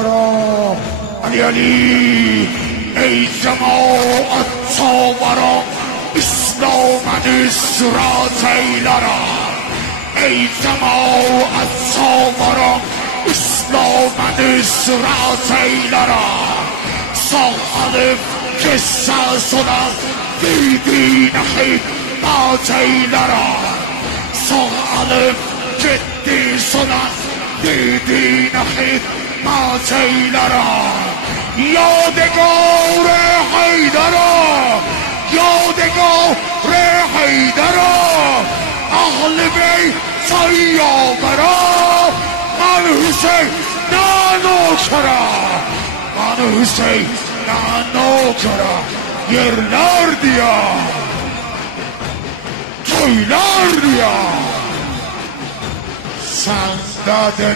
مرا علی علی ای جماعت ساورا اسلام اسرائیلرا ای جماعت ساورا اسلام اسرائیلرا صالف قصصنا دیدی نخی ماتیلرا صالف جدی سنا دیدی نخی ماتیلرا یادگار حیدرا یادگار حیدرا اهل بیت سیابرا من حسین نانوکرا من Hüseyin nanokara yerler diye köyler diye sen de